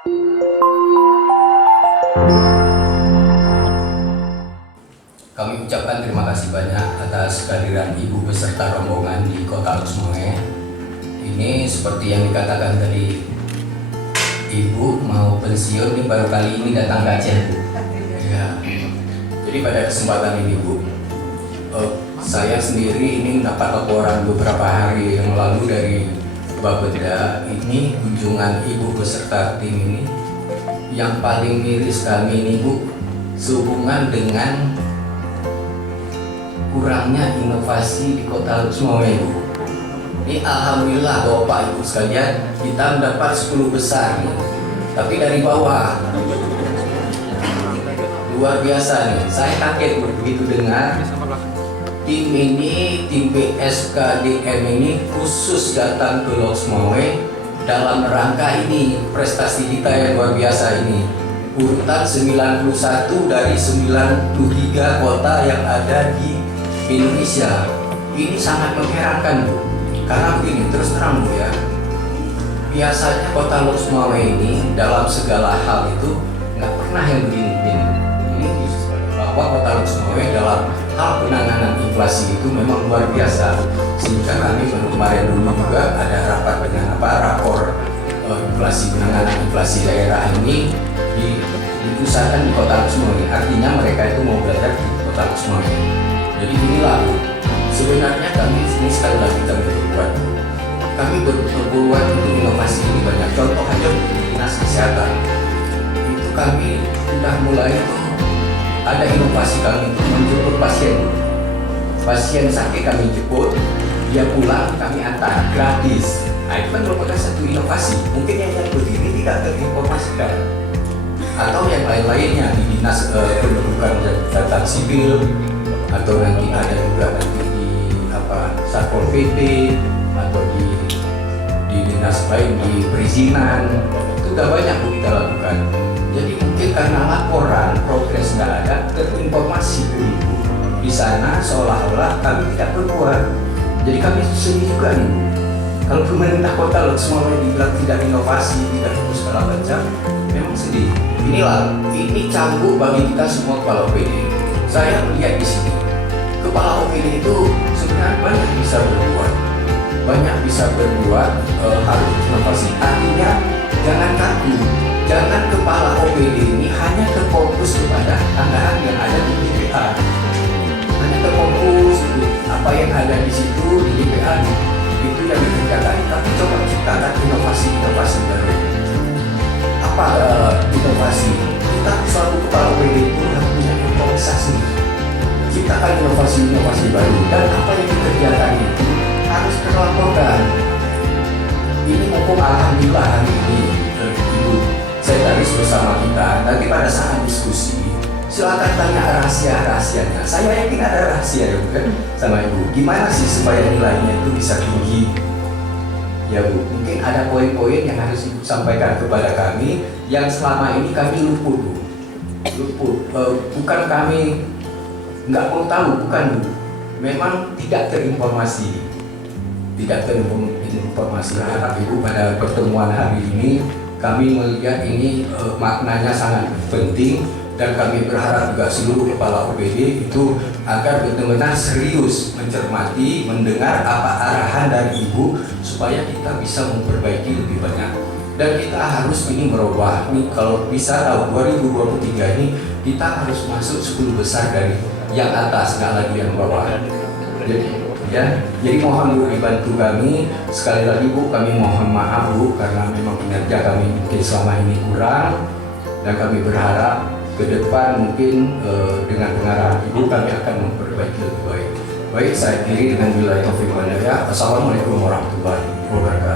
Kami ucapkan terima kasih banyak atas kehadiran Ibu beserta rombongan di Kota Lhokseumawe. Ini seperti yang dikatakan tadi, Ibu mau pensiun ini baru kali ini datang ke Aceh, Bu. Ya. Jadi pada kesempatan ini, Bu, saya sendiri ini mendapat laporan beberapa hari yang lalu dari Bapeda. Ini kunjungan Ibu beserta tim ini. Yang paling miris kami ini, Bu, sehubungan dengan kurangnya inovasi di Kota Lhokseumawe, Bu. Ini alhamdulillah Bapak Ibu sekalian, kita mendapat 10 besar nih. Tapi dari bawah luar biasa nih. Saya kaget begitu dengar tim ini, tim BSKDM ini khusus datang ke Lhokseumawe dalam rangka ini, prestasi kita yang luar biasa ini. Urutan 91 dari 93 kota yang ada di Indonesia. Ini sangat mengherankan, Bu. Karena begini, terus terang, Bu, ya. Biasanya Kota Lhokseumawe ini dalam segala hal itu nggak pernah yang begini-begini. Ini bahwa Kota Lhokseumawe dalam hal penanganan inflasi itu memang luar biasa. Sehingga kami baru kemarin dulu juga ada rapat dengan rapor inflasi, penanganan inflasi daerah ini dipusatkan di Kota Lhokseumawe. Artinya mereka itu mau belajar di Kota Lhokseumawe. Jadi inilah, Bu, sebenarnya kami ini sekali lagi kami berbuat. Kami berbuat untuk inovasi ini banyak. Contoh aja di Dinas Kesehatan. Itu kami sudah mulai ada inovasi kami untuk menjemput pasien. Pasien sakit kami jemput, dia pulang kami antar gratis. Nah, itu kan merupakan satu inovasi. Mungkin yang berdiri tidak terinformasikan. Atau yang lain-lainnya di Dinas Pendudukan dan Catatan Sipil, atau nanti ada juga nanti di Satpol PP atau di dinas lain di perizinan. Itu udah banyak, Bu, kita lakukan. Jadi mungkin karena laporan progres nggak ada, terinformasi ke Ibu di sana seolah-olah kami tidak berbuat. Jadi kami sedih juga nih, Bu. Kalau pemerintah Kota Lhokseumawe dibilang tidak inovasi, tidak terus segala macam, memang sedih. Ini cambuk bagi kita semua kepala OPD. Saya melihat di sini, kepala OPD itu sebenarnya banyak bisa berbuat, harus inovasi. Artinya jangan kaku, jangan kepala OPD ini hanya terfokus kepada anggaran yang ada di DPA, hanya terfokus apa yang ada di situ di DPA itu yang dikerjakan. Tapi coba ciptakan inovasi baru. Apa inovasi? Kita selalu kepala OPD itu harus punya improvisasi. Ciptakan inovasi baru, dan apa yang dikerjakan itu harus terlaporkan. Ini mumpung alhamdulillah hari ini Ibu sekretaris bersama kita. Nanti pada saat diskusi silakan tanya rahasia-rahasianya. Saya yakin ada rahasia ya, bukan, sama Ibu. Gimana sih supaya nilainya itu bisa tinggi? Ya, Bu, mungkin ada poin-poin yang harus Ibu sampaikan kepada kami yang selama ini kami luput, Bu. Bukan kami nggak mau tahu, bukan, Bu. Memang tidak terinformasi. Harap Ibu pada pertemuan hari ini kami melihat ini maknanya sangat penting, dan kami berharap juga seluruh kepala OPD itu agar benar-benar serius mencermati, mendengar apa arahan dari Ibu supaya kita bisa memperbaiki lebih banyak. Dan kita harus ini merubah nih, kalau bisa tahun 2023 ini kita harus masuk 10 besar dari yang atas, nggak lagi yang bawah. Jadi mohon, Bu, dibantu kami. Sekali lagi, Bu, kami mohon maaf, Bu, karena memang kinerja kami mungkin selama ini kurang, dan kami berharap ke depan mungkin dengan pengarahan Ibu kami akan memperbaiki lebih baik. Baik, saya akhiri dengan billahi taufiq wal hidayah. Assalamualaikum warahmatullahi wabarakatuh.